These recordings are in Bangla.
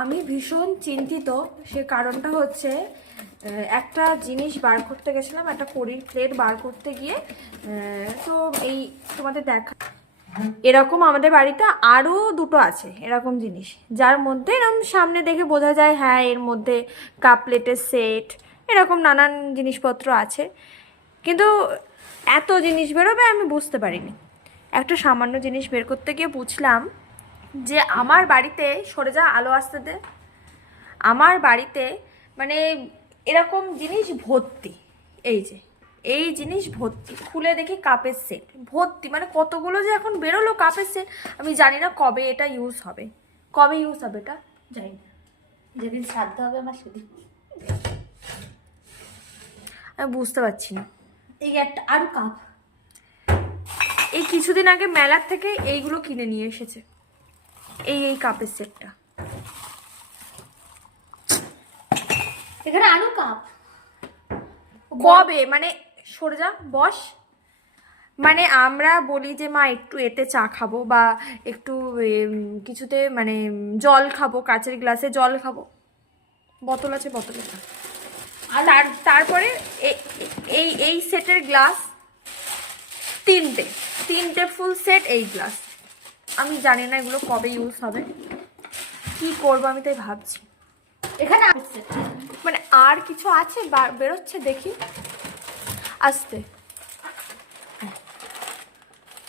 আমি ভীষণ চিন্তিত, সে কারণটা হচ্ছে একটা জিনিস বার করতে গেছিলাম, একটা কড়ির প্লেট বার করতে গিয়ে তো এই তোমাদের দেখা, এরকম আমাদের বাড়িতে আরও দুটো আছে এরকম জিনিস, যার মধ্যে এরকম সামনে দেখে বোঝা যায় হ্যাঁ এর মধ্যে কাপ প্লেটের সেট এরকম নানান জিনিসপত্র আছে, কিন্তু এত জিনিস বেরোবে আমি বুঝতে পারিনি। একটা সামান্য জিনিস বের করতে গিয়ে বুঝলাম যে আমার বাড়িতে, সরে যা, আলো আসতে দে। আমার বাড়িতে মানে এরকম জিনিস ভর্তি, এই যে, এই জিনিস ভর্তি, খুলে দেখি কাপের সেট ভর্তি মানে কতগুলো যে এখন বেরোলো কাপের সেট আমি জানি না কবে এটা ইউজ হবে, কবে ইউজ হবে এটা জানি না। যেদিন শ্রাদ্ধ হবে আমার সেদিন। আমি বুঝতে পারছি না। এই একটা, আরও কাপ। এই কিছুদিন আগে মেলার থেকে এইগুলো কিনে নিয়ে এসেছে। এই এই কাপের সেটটা। এখানে আরও কাপ। কবে? মানে সরে যা বস। মানে আমরা বলি যে মা একটু এতে চা খাব বা একটু কিছুতে মানে জল খাব কাচের গ্লাসে জল খাব। বোতল আছে বোতলে তার তারপরে এই এই সেটের গ্লাস তিনটে। তিনটে ফুল সেট এই গ্লাস। আমি জানি না এগুলো কবে ইউজ হবে। কি করব আমি তাই ভাবছি। এখানে আসছে। মানে আর কিছু আছে? বেরোচ্ছে দেখি। আসতে।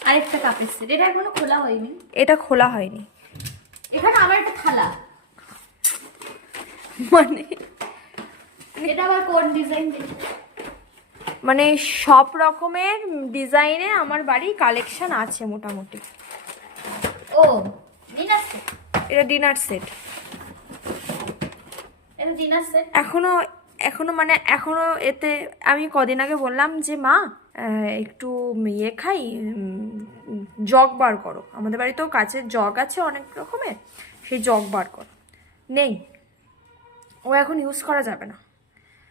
আরেকটা কাপের সেট এটা এখনও খোলা হয়নি। এটা খোলা হয়নি। এখানে আমার একটা থালা। মানে? এটা আবার কোন ডিজাইন দেখি মানে সব রকমের ডিজাইনে আমার বাড়ি কালেকশন আছে মোটামুটি। ও দিন আসছে এটা ডিনার সেট এটা দিন আসছে এখনও এখনও মানে এখনও এতে আমি কদিন আগে বললাম যে মা একটু ইয়ে খাই জগ বার করো। আমাদের বাড়িতেও কাচের জগ আছে অনেক রকমের সেই জগ বার করো। নেই। ও এখন ইউজ করা যাবে না।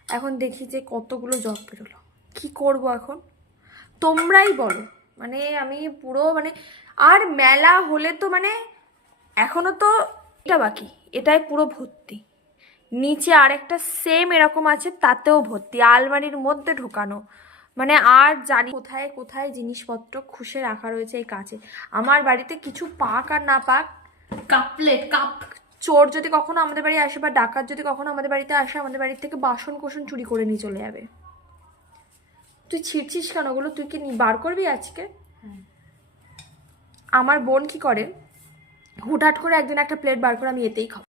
এখন দেখি যে কতগুলো জগ বেরোলো। কি করব এখন? তোমরাই বলো। মানে আমি পুরো মানে আর মেলা হলে তো মানে এখনও তো এটা বাকি, এটাই পুরো ভর্তি। নিচে আরেকটা সেম এরকম আছে, তাতেও ভর্তি, আলমারির মধ্যে ঢোকানো। মানে আর জানি কোথায় কোথায় জিনিসপত্র খুশে রাখা রয়েছে এই কাছে আমার বাড়িতে কিছু পাক আর না পাক কাপ প্লেট কাপ চোর যদি কখনো আমাদের বাড়ি আসে বা ডাকাত যদি কখনো আমাদের বাড়িতে আসে, আমাদের বাড়ি থেকে বাসন কোসন চুরি করে নিয়ে চলে যাবে। তুই ছিঁড়ছিস কেন ওগুলো? তুই কি বার করবি আজকে? আমার বোন কি করে হুটহাট করে একদিন একটা প্লেট বার করে আমি এতেই খাব।